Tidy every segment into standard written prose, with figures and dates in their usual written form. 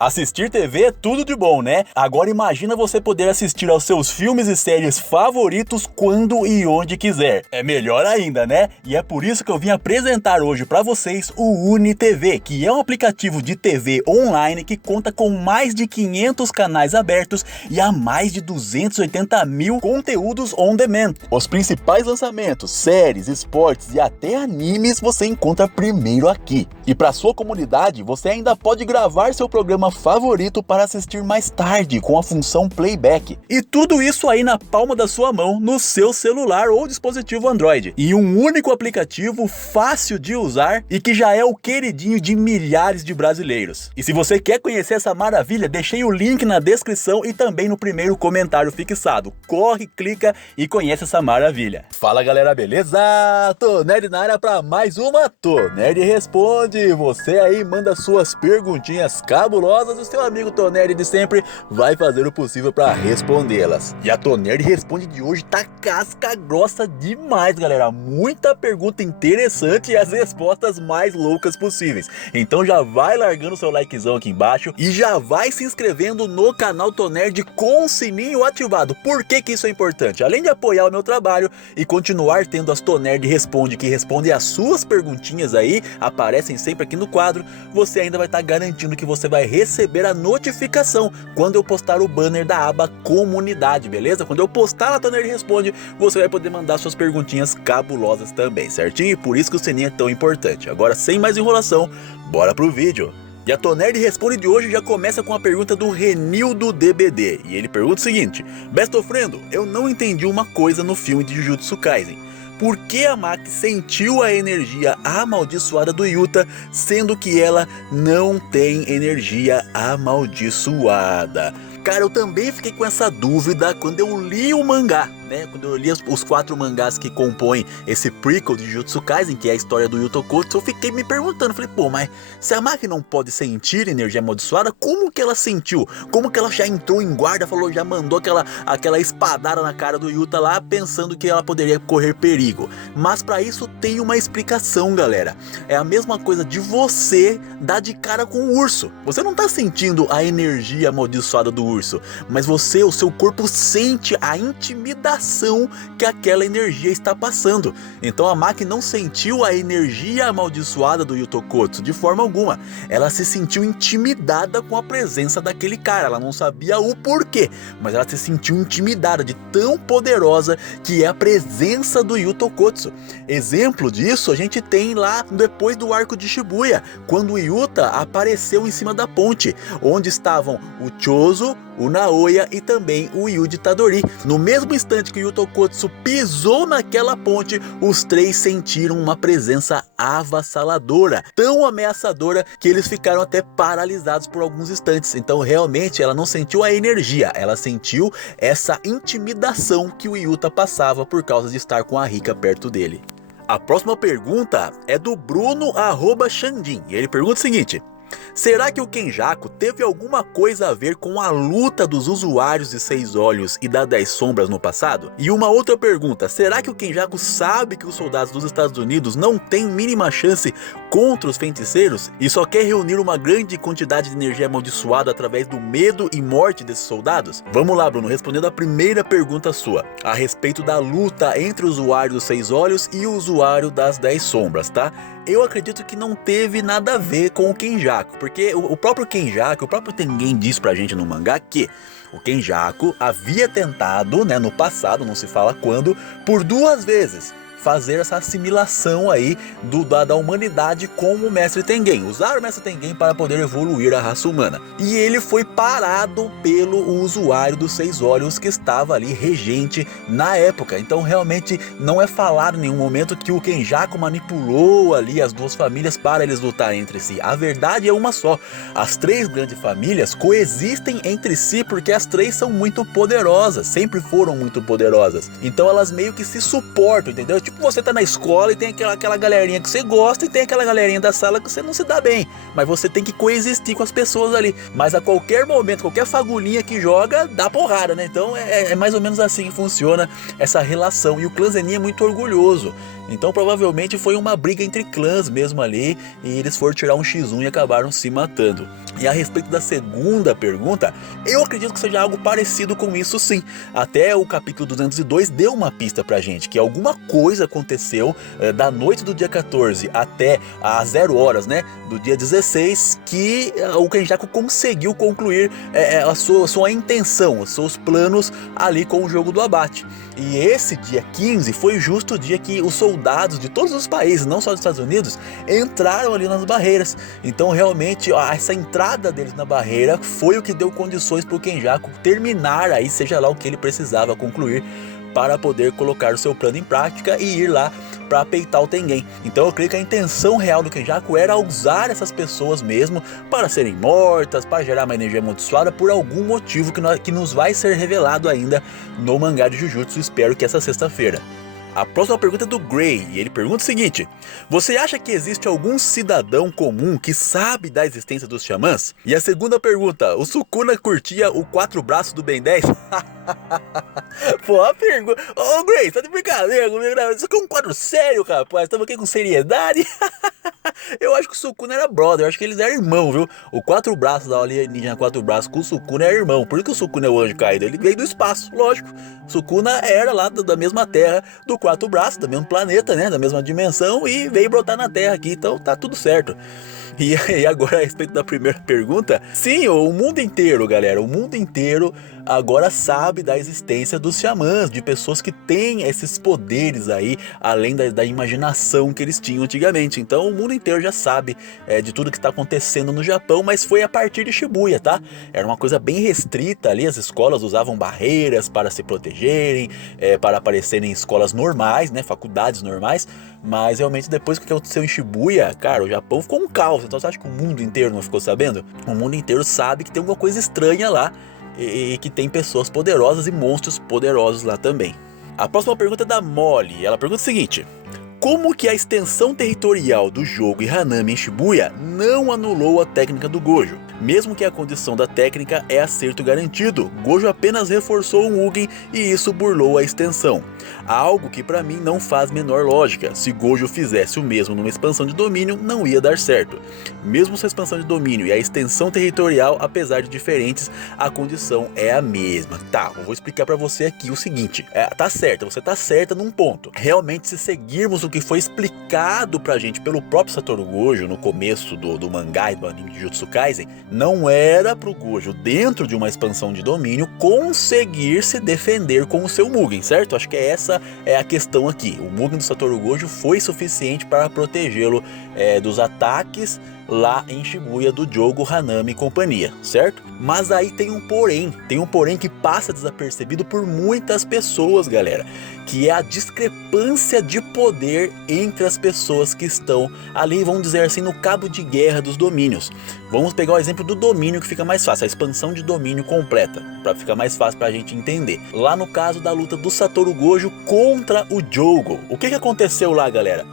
Assistir TV é tudo de bom, né? Agora imagina você poder assistir aos seus filmes e séries favoritos quando e onde quiser. É melhor ainda, né? E é por isso que eu vim apresentar hoje para vocês o UniTV, que é um aplicativo de TV online que conta com mais de 500 canais abertos e há mais de 280 mil conteúdos on demand. Os principais lançamentos, séries, esportes e até animes você encontra primeiro aqui. E para sua comunidade, você ainda pode gravar seu programa favorito para assistir mais tarde com a função playback. E tudo isso aí na palma da sua mão, no seu celular ou dispositivo Android. E um único aplicativo fácil de usar e que já é o queridinho de milhares de brasileiros. E se você quer conhecer essa maravilha, deixei o link na descrição e também no primeiro comentário fixado. Corre, clica e conhece essa maravilha. Fala galera, beleza? Tonerd na área para mais uma Tonerd Responde. Você aí manda suas perguntinhas cabulosas e o seu amigo Tonerd de sempre vai fazer o possível para respondê-las. E a Tonerd Responde de hoje tá casca grossa demais, galera. Muita pergunta interessante e as respostas mais loucas possíveis. Então já vai largando seu likezão aqui embaixo e já vai se inscrevendo no canal Tonerd com o sininho ativado. Por que que isso é importante? Além de apoiar o meu trabalho e continuar tendo as Tonerd Responde, que respondem as suas perguntinhas aí, aparecem sempre aqui no quadro, você ainda vai estar garantindo que você vai receber a notificação quando eu postar o banner da aba comunidade, beleza? Quando eu postar a Tonerd Responde, você vai poder mandar suas perguntinhas cabulosas também, certinho? E por isso que o sininho é tão importante. Agora, sem mais enrolação, bora pro vídeo. E a Tonerd Responde de hoje já começa com a pergunta do Renildo DBD. E ele pergunta o seguinte: Bestofrendo, eu não entendi uma coisa no filme de Jujutsu Kaisen. Por que a Maki sentiu a energia amaldiçoada do Yuta, sendo que ela não tem energia amaldiçoada? Cara, eu também fiquei com essa dúvida quando eu li o mangá, né? Quando eu li os 4 mangás que compõem esse prequel de Jujutsu Kaisen, que é a história do Yuta Okkotsu, eu fiquei me perguntando, falei, pô, mas se a Maki não pode sentir energia amaldiçoada, como que ela sentiu? Como que ela já entrou em guarda, falou, já mandou aquela espadada na cara do Yuta lá, pensando que ela poderia correr perigo? Mas pra isso tem uma explicação, galera. É a mesma coisa de você dar de cara com o urso. Você não tá sentindo a energia amaldiçoada do urso, mas o seu corpo sente a intimidação que aquela energia está passando. Então a Maki não sentiu a energia amaldiçoada do Yuta Okkotsu de forma alguma. Ela se sentiu intimidada com a presença daquele cara. Ela não sabia o porquê, mas ela se sentiu intimidada de tão poderosa que é a presença do Yuta Okkotsu. Exemplo disso a gente tem lá depois do arco de Shibuya, quando o Yuta apareceu em cima da ponte, onde estavam o Chozo, o Naoya e também o Yuji Tadori. No mesmo instante que o Yuta Okkotsu pisou naquela ponte, os 3 sentiram uma presença avassaladora, tão ameaçadora que eles ficaram até paralisados por alguns instantes. Então realmente ela não sentiu a energia, ela sentiu essa intimidação que o Yuta passava por causa de estar com a Rika perto dele. A próxima pergunta é do Bruno @Xandin, e ele pergunta o seguinte: será que o Kenjaku teve alguma coisa a ver com a luta dos usuários de 6 olhos e das 10 sombras no passado? E uma outra pergunta: será que o Kenjaku sabe que os soldados dos Estados Unidos não têm mínima chance contra os feiticeiros e só quer reunir uma grande quantidade de energia amaldiçoada através do medo e morte desses soldados? Vamos lá, Bruno, respondendo a primeira pergunta sua, a respeito da luta entre o usuário dos 6 olhos e o usuário das 10 sombras, tá? Eu acredito que não teve nada a ver com o Kenjaku, porque o próprio Kenjaku, o próprio Tengen diz pra gente no mangá que o Kenjaku havia tentado, né, no passado, não se fala quando, por 2 vezes fazer essa assimilação aí da humanidade com o Mestre Tengen, usar o Mestre Tengen para poder evoluir a raça humana. E ele foi parado pelo usuário dos 6 olhos que estava ali regente na época. Então realmente não é falado em nenhum momento que o Kenjaku manipulou ali as 2 famílias para eles lutarem entre si. A verdade é uma só: as 3 grandes famílias coexistem entre si porque as 3 são muito poderosas, sempre foram muito poderosas. Então elas meio que se suportam, entendeu? Tipo, você tá na escola e tem aquela galerinha que você gosta e tem aquela galerinha da sala que você não se dá bem, mas você tem que coexistir com as pessoas ali. Mas a qualquer momento, qualquer fagulhinha que joga, dá porrada, né? Então é mais ou menos assim que funciona essa relação. E o clã Zenin é muito orgulhoso. Então provavelmente foi uma briga entre clãs mesmo ali, e eles foram tirar um X1 e acabaram se matando. E a respeito da segunda pergunta, eu acredito que seja algo parecido com isso sim. Até o capítulo 202 deu uma pista pra gente, que alguma coisa aconteceu da noite do dia 14 até às 0 horas, né, do dia 16, que o Kenjaku conseguiu concluir a sua intenção, os seus planos ali com o jogo do abate. E esse dia 15 foi justo o dia que os soldados de todos os países, não só dos Estados Unidos, entraram ali nas barreiras. Então realmente essa entrada deles na barreira foi o que deu condições para o Kenjaku terminar aí, seja lá o que ele precisava concluir, para poder colocar o seu plano em prática e ir lá para peitar o Tengen. Então eu creio que a intenção real do Kenjaku era usar essas pessoas mesmo para serem mortas, para gerar uma energia amaldiçoada por algum motivo que nos vai ser revelado ainda no mangá de Jujutsu, espero que essa sexta-feira. A próxima pergunta é do Gray, e ele pergunta o seguinte: você acha que existe algum cidadão comum que sabe da existência dos xamãs? E a segunda pergunta: o Sukuna curtia o 4 braços do Ben 10? Pô, a pergunta... Ô Gray, tá de brincadeira comigo? Isso aqui é um quadro sério, rapaz, estamos aqui com seriedade. Eu acho que o Sukuna era brother, eu acho que eles eram irmão, viu? O 4 braços da Alienígena 4 braços com o Sukuna é irmão. Por que o Sukuna é o anjo caído? Ele veio do espaço, lógico. Sukuna era lá da mesma terra do 4 braços, do mesmo planeta, né? Da mesma dimensão, e veio brotar na Terra aqui, então tá tudo certo. E agora a respeito da primeira pergunta, sim, o mundo inteiro, galera, o mundo inteiro agora sabe da existência dos xamãs, de pessoas que têm esses poderes aí, além da imaginação que eles tinham antigamente. Então o mundo inteiro já sabe de tudo que está acontecendo no Japão, mas foi a partir de Shibuya, tá? Era uma coisa bem restrita ali, as escolas usavam barreiras para se protegerem, para aparecerem em escolas normais, né, faculdades normais, mas realmente depois que aconteceu em Shibuya, cara, o Japão ficou um caos. Então você acha que o mundo inteiro não ficou sabendo? O mundo inteiro sabe que tem alguma coisa estranha lá e que tem pessoas poderosas e monstros poderosos lá também. A próxima pergunta é da Molly. Ela pergunta o seguinte: como que a extensão territorial do jogo e Hanami em Shibuya não anulou a técnica do Gojo? Mesmo que a condição da técnica é acerto garantido, Gojo apenas reforçou o Mugen e isso burlou a extensão. Algo que pra mim não faz menor lógica. Se Gojo fizesse o mesmo numa expansão de domínio, não ia dar certo. Mesmo se a expansão de domínio e a extensão territorial, apesar de diferentes, a condição é a mesma. Tá, eu vou explicar pra você aqui o seguinte. Tá certo, você tá certa num ponto. Realmente, se seguirmos o que foi explicado pra gente pelo próprio Satoru Gojo no começo do mangá e do anime de Jujutsu Kaisen, não era pro Gojo, dentro de uma expansão de domínio, conseguir se defender com o seu Mugen, certo? Acho que essa é a questão aqui. O Mugen do Satoru Gojo foi suficiente para protegê-lo dos ataques lá em Shibuya do Jogo, Hanami e companhia, certo? Mas aí tem um porém que passa desapercebido por muitas pessoas, galera, que é a discrepância de poder entre as pessoas que estão ali, vamos dizer assim, no cabo de guerra dos domínios. Vamos pegar o exemplo do domínio, que fica mais fácil, a expansão de domínio completa, para ficar mais fácil pra gente entender. Lá no caso da luta do Satoru Gojo contra o Jogo, o que aconteceu lá, galera?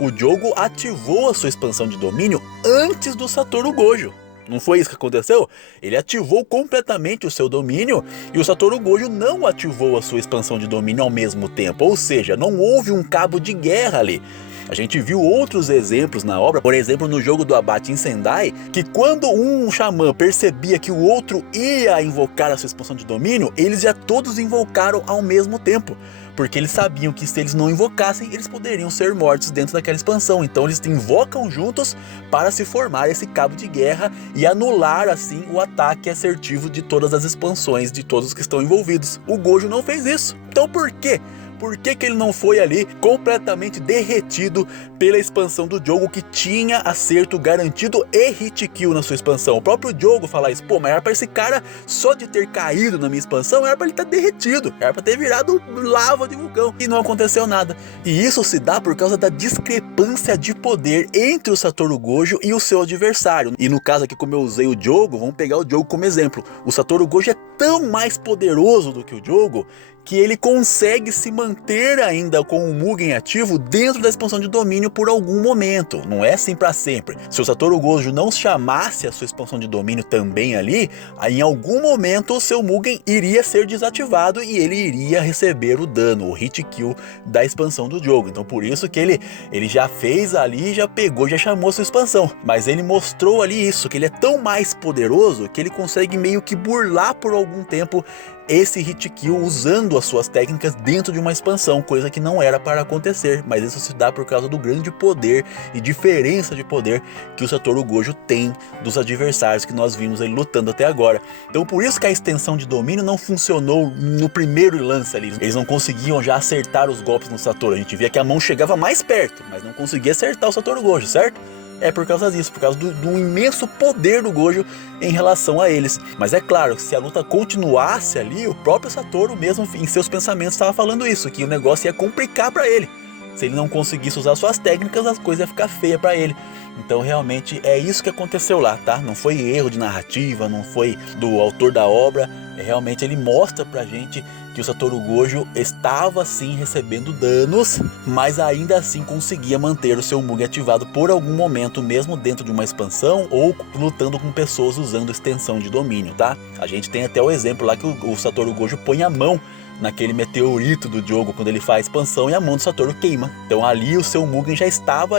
O Jogo ativou a sua expansão de domínio antes do Satoru Gojo. Não foi isso que aconteceu? Ele ativou completamente o seu domínio e o Satoru Gojo não ativou a sua expansão de domínio ao mesmo tempo. Ou seja, não houve um cabo de guerra ali. A gente viu outros exemplos na obra, por exemplo no jogo do abate em Sendai, que quando um xamã percebia que o outro ia invocar a sua expansão de domínio, eles já todos invocaram ao mesmo tempo. Porque eles sabiam que se eles não invocassem, eles poderiam ser mortos dentro daquela expansão. Então eles invocam juntos para se formar esse cabo de guerra e anular assim o ataque assertivo de todas as expansões, de todos os que estão envolvidos. O Gojo não fez isso. Então por quê? Por que ele não foi ali completamente derretido pela expansão do Jogo, que tinha acerto garantido e hit kill na sua expansão? O próprio Jogo fala isso: pô, mas era pra esse cara, só de ter caído na minha expansão, era pra ele estar derretido, era pra ter virado lava de vulcão, e não aconteceu nada. E isso se dá por causa da discrepância de poder entre o Satoru Gojo e o seu adversário. E no caso aqui, como eu usei o Jogo, vamos pegar o Jogo como exemplo. O Satoru Gojo é tão mais poderoso do que o Jogo que ele consegue se manter ainda com o Mugen ativo dentro da expansão de domínio por algum momento. Não é assim para sempre. Se o Satoru Gojo não chamasse a sua expansão de domínio também ali, aí em algum momento o seu Mugen iria ser desativado e ele iria receber o dano, o hit kill da expansão do jogo. Então por isso que ele já fez ali, já pegou, já chamou a sua expansão. Mas ele mostrou ali isso, que ele é tão mais poderoso que ele consegue meio que burlar por algum tempo esse hit kill usando as suas técnicas dentro de uma expansão, coisa que não era para acontecer, mas isso se dá por causa do grande poder e diferença de poder que o Satoru Gojo tem dos adversários que nós vimos ele lutando até agora. Então por isso que a extensão de domínio não funcionou no primeiro lance ali, eles não conseguiam já acertar os golpes no Satoru, a gente via que a mão chegava mais perto, mas não conseguia acertar o Satoru Gojo, certo? É por causa disso, por causa do imenso poder do Gojo em relação a eles. Mas é claro, se a luta continuasse ali, o próprio Satoru mesmo em seus pensamentos estava falando isso, que o negócio ia complicar para ele. Se ele não conseguisse usar suas técnicas, as coisas iam ficar feias para ele. Então realmente é isso que aconteceu lá, tá? Não foi erro de narrativa, não foi do autor da obra. Realmente ele mostra pra gente que o Satoru Gojo estava sim recebendo danos, mas ainda assim conseguia manter o seu Mugen ativado por algum momento, mesmo dentro de uma expansão ou lutando com pessoas usando extensão de domínio, tá? A gente tem até o exemplo lá que o Satoru Gojo põe a mão naquele meteorito do jogo quando ele faz a expansão e a mão do Satoru queima. Então ali o seu Mugen já estava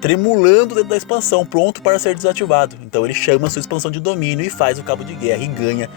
tremulando dentro da expansão, pronto para ser desativado. Então ele chama a sua expansão de domínio e faz o cabo de guerra e ganha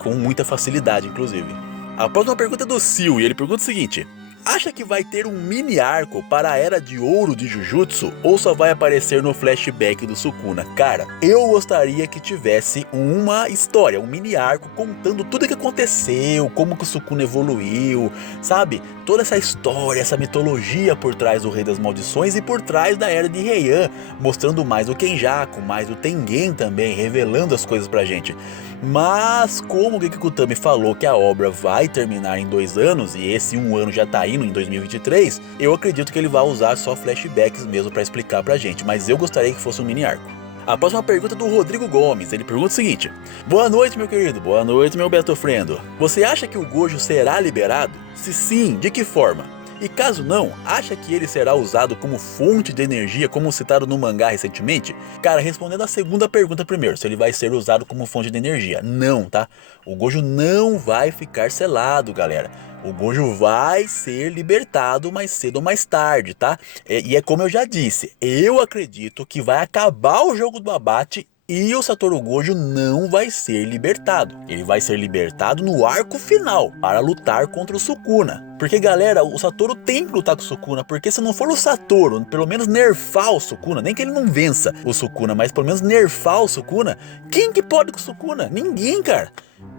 com muita facilidade, inclusive. A próxima pergunta é do Sil e ele pergunta o seguinte: acha que vai ter um mini arco para a Era de Ouro de Jujutsu ou só vai aparecer no flashback do Sukuna? Cara, eu gostaria que tivesse uma história, um mini arco contando tudo o que aconteceu, como que o Sukuna evoluiu, sabe? Toda essa história, essa mitologia por trás do Rei das Maldições e por trás da Era de Heian, mostrando mais do Kenjaku, mais do Tengen também, revelando as coisas pra gente. Mas como o Gekikutami falou que a obra vai terminar em 2 anos e esse 1 ano já tá indo em 2023, eu acredito que ele vai usar só flashbacks mesmo para explicar pra gente, mas eu gostaria que fosse um mini arco. A próxima pergunta é do Rodrigo Gomes, ele pergunta o seguinte: boa noite meu querido, boa noite meu Beto Frendo. Você acha que o Gojo será liberado? Se sim, de que forma? E caso não, acha que ele será usado como fonte de energia, como citado no mangá recentemente? Cara, respondendo a segunda pergunta primeiro, se ele vai ser usado como fonte de energia. Não, tá? O Gojo não vai ficar selado, galera. O Gojo vai ser libertado mais cedo ou mais tarde, tá? E é como eu já disse, eu acredito que vai acabar o jogo do abate e o Satoru Gojo não vai ser libertado. Ele vai ser libertado no arco final para lutar contra o Sukuna. Porque galera, o Satoru tem que lutar com o Sukuna, porque se não for o Satoru, pelo menos nerfar o Sukuna, nem que ele não vença o Sukuna, mas pelo menos nerfar o Sukuna, quem que pode com o Sukuna? Ninguém, cara.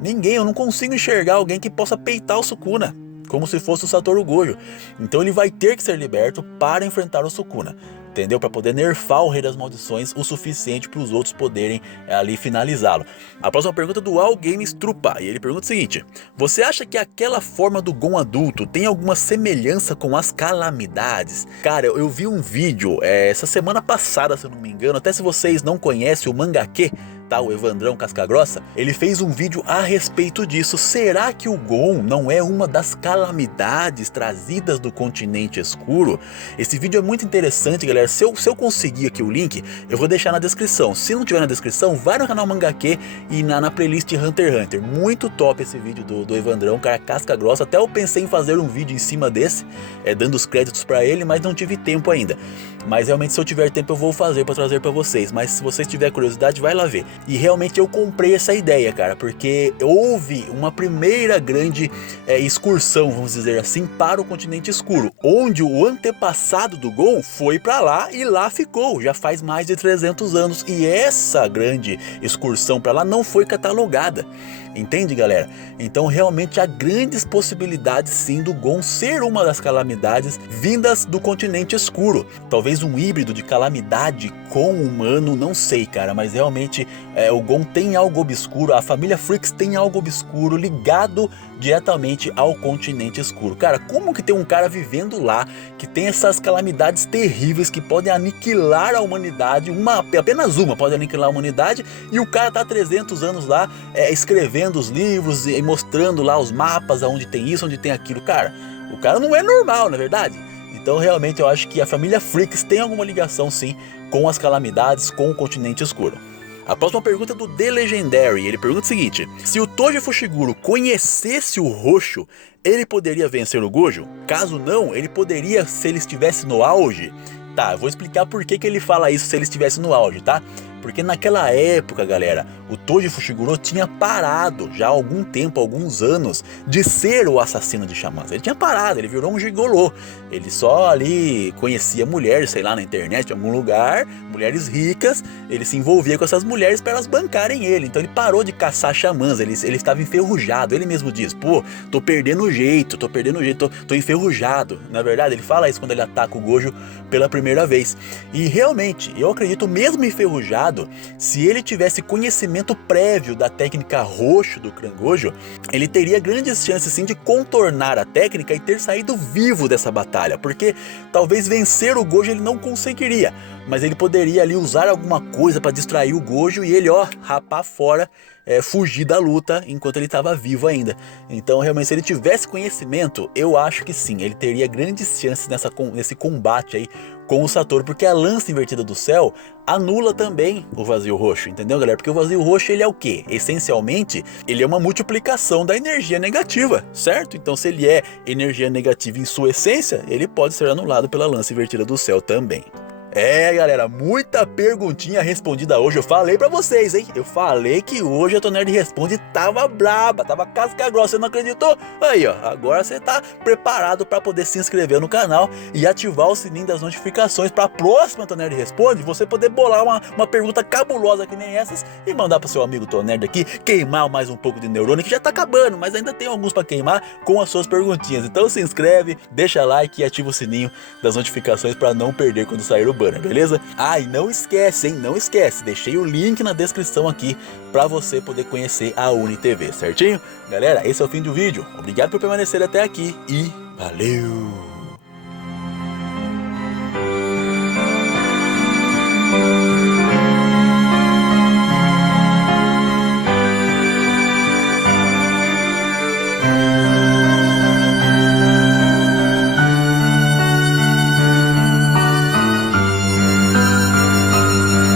Ninguém, eu não consigo enxergar alguém que possa peitar o Sukuna como se fosse o Satoru Gojo. Então ele vai ter que ser liberto para enfrentar o Sukuna, entendeu? Para poder nerfar o Rei das Maldições o suficiente para os outros poderem ali finalizá-lo. A próxima pergunta é do All Games Trupa, e ele pergunta o seguinte: você acha que aquela forma do Gon adulto tem alguma semelhança com as calamidades? Cara, eu vi um vídeo essa semana passada, se eu não me engano, até se vocês não conhecem o Mangake, tá, o Evandrão Cascagrossa, ele fez um vídeo a respeito disso. Será que o Gon não é uma das calamidades trazidas do continente escuro? Esse vídeo é muito interessante, galera. Se eu conseguir aqui o link, eu vou deixar na descrição. Se não tiver na descrição, vai no canal Mangake e na playlist Hunter x Hunter. Muito top esse vídeo do Evandrão, cara, casca grossa. Até eu pensei em fazer um vídeo em cima desse, dando os créditos pra ele, mas não tive tempo ainda. Mas realmente, se eu tiver tempo, eu vou fazer pra trazer pra vocês. Mas se vocês tiverem curiosidade, vai lá ver. E realmente eu comprei essa ideia, cara, porque houve uma primeira grande excursão, vamos dizer assim, para o continente escuro, onde o antepassado do Gon foi pra lá e lá ficou, já faz mais de 300 anos, e essa grande excursão pra lá não foi catalogada. Entende, galera? Então realmente há grandes possibilidades sim do Gon ser uma das calamidades vindas do continente escuro. Talvez um híbrido de calamidade com humano, não sei, cara, mas realmente o Gon tem algo obscuro, a família Freaks tem algo obscuro ligado diretamente ao continente escuro. Cara, como que tem um cara vivendo lá que tem essas calamidades terríveis que podem aniquilar a humanidade, apenas uma pode aniquilar a humanidade, e o cara tá há 300 anos lá escrevendo lendo os livros e mostrando lá os mapas, aonde tem isso, onde tem aquilo. Cara, o cara não é normal, na é verdade? Então realmente eu acho que a família Freaks tem alguma ligação sim com as calamidades, com o continente escuro. A próxima pergunta é do The Legendary. Ele pergunta o seguinte: se o Toji Fushiguro conhecesse o roxo, ele poderia vencer o Gojo? Caso não, ele poderia se ele estivesse no auge? Tá, eu vou explicar por que ele fala isso se ele estivesse no auge, tá? Porque naquela época, galera, o Toji Fushiguro tinha parado já há algum tempo, alguns anos, de ser o assassino de xamãs. Ele tinha parado, ele virou um gigolô. Ele só ali conhecia mulheres, sei lá, na internet, em algum lugar, mulheres ricas. Ele se envolvia com essas mulheres para elas bancarem ele. Então ele parou de caçar xamãs, ele estava enferrujado. Ele mesmo diz: pô, tô perdendo o jeito, tô enferrujado. Na verdade, ele fala isso quando ele ataca o Gojo pela primeira vez. E realmente, eu acredito, mesmo enferrujado, se ele tivesse conhecimento prévio da técnica roxo do clã Gojo, ele teria grandes chances sim de contornar a técnica e ter saído vivo dessa batalha, porque talvez vencer o Gojo ele não conseguiria, mas ele poderia ali usar alguma coisa para distrair o Gojo e ele, ó, rapar fora, fugir da luta enquanto ele estava vivo ainda. Então realmente, se ele tivesse conhecimento, eu acho que sim, ele teria grandes chances nesse combate aí com o Satoru, porque a lança invertida do céu anula também o vazio roxo, entendeu, galera? Porque o vazio roxo ele é o quê? Essencialmente, ele é uma multiplicação da energia negativa, certo? Então se ele é energia negativa em sua essência, ele pode ser anulado pela lança invertida do céu também. Galera, muita perguntinha respondida hoje. Eu falei pra vocês, hein? Eu falei que hoje a Tonerd Responde tava braba, tava casca grossa. Você não acreditou? Aí, ó, agora você tá preparado pra poder se inscrever no canal e ativar o sininho das notificações pra próxima Tonerd Responde você poder bolar uma pergunta cabulosa que nem essas e mandar pro seu amigo Tonerd aqui queimar mais um pouco de neurônio, que já tá acabando, mas ainda tem alguns pra queimar com as suas perguntinhas. Então se inscreve, deixa like e ativa o sininho das notificações pra não perder quando sair o banner, beleza? Ah, e não esquece, hein? Não esquece, deixei o link na descrição aqui pra você poder conhecer a UniTV, certinho? Galera, esse é o fim do vídeo. Obrigado por permanecer até aqui e valeu!